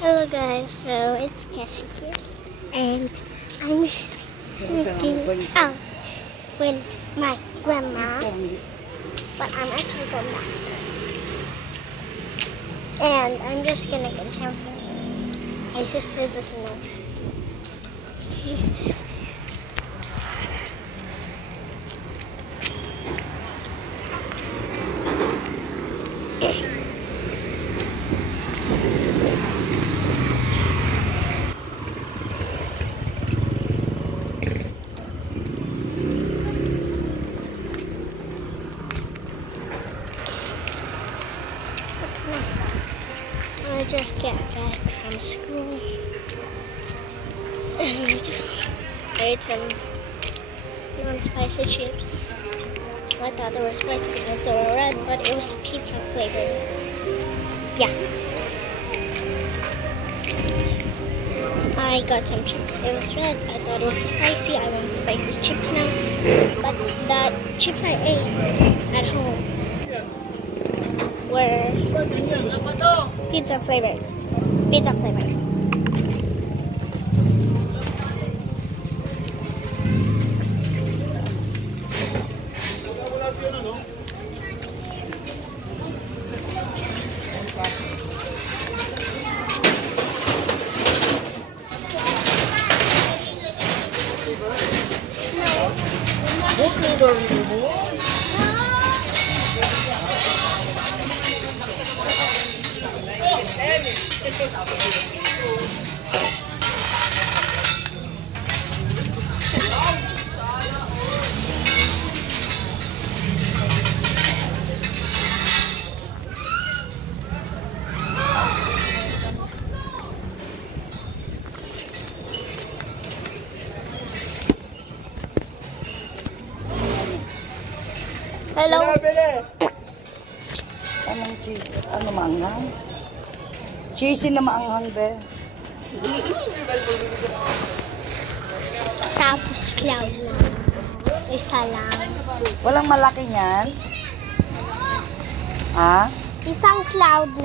Hello guys, so it's Cassie here, and I'm sneaking out with my grandma, but I'm actually going back. And I'm just gonna get something. My sister doesn't know. I just got back from school and I ate some non-spicy chips. I thought they were spicy because they were red, but it was pizza flavored. Yeah. I got some chips. It was red. I thought it was spicy. I want spicy chips now. But the chips I ate at home were pizza flavored. Pizza flavored. Hello. Anong cheese? Ano maanghang? Cheesy na maanghang, be. Tapos cloud lang. Isa lang. Walang malaki niyan? Ha? Isang cloud 9.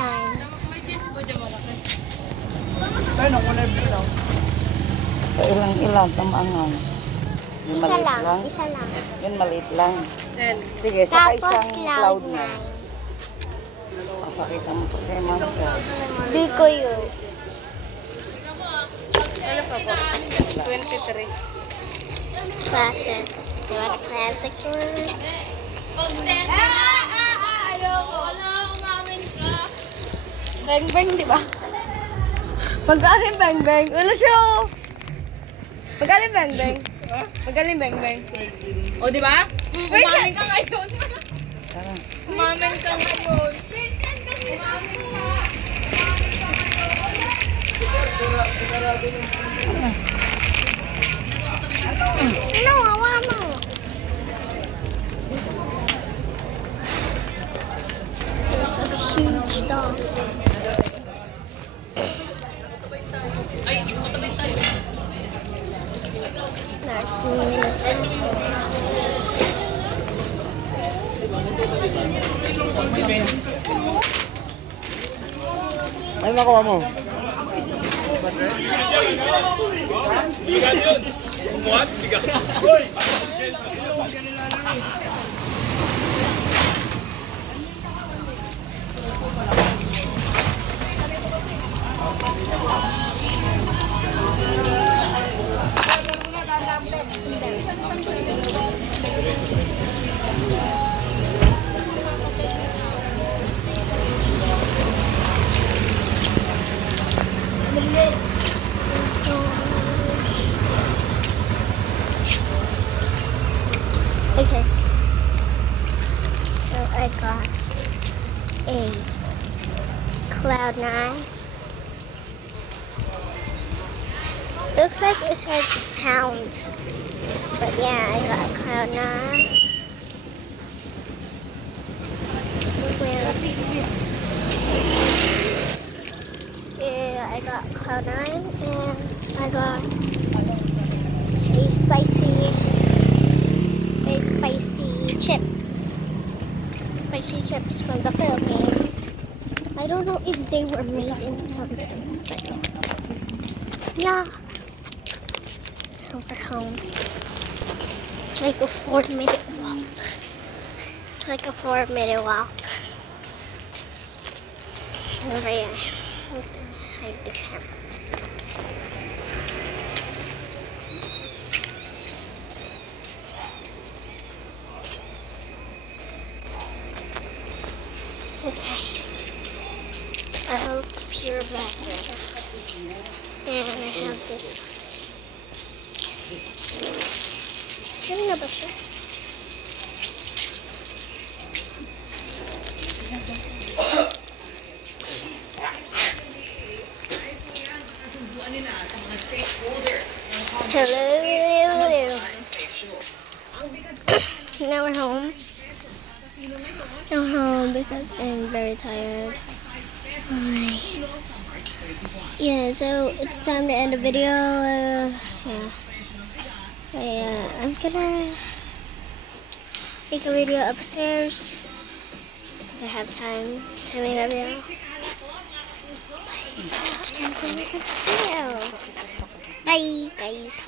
Ilang na maanghang? Yung Isa maliit lang. Isa lang. Yun maliit lang. Sige, saka Tapos isang cloud cloud na. Pakita mo po kay Ma'am ka. Di ko yun. Ano pa po? 23. Classic. Diba the classic one? Bang bang, di ba? Magaling bang bang. Wala siya. Magaling bang bang. Magaling bang bang. O, di ba? Umamin ka ngayon. Umamin ka ngayon. No, awa mo. There's a huge dog. Nice minutes. Ano nakuha mo? Okay. So I got a cloud 9. Looks like it says pounds. But yeah, I got a cloud 9. Yeah, I got cloud 9 and I got a spicy chip. Spicy chips from the Philippines. I I don't know if they were made in the mountains, but yeah. Over home. It's like a 4-minute walk. It's like a 4-minute walk. Over here. Hide the camera. Okay. I'll appear back there. And I have this. Ganun na ba siya? Hello, hello. Now we're home. Now home because I'm very tired. Yeah, so it's time to end the video. I'm gonna make a video upstairs if I have time to make a video. Bye, guys.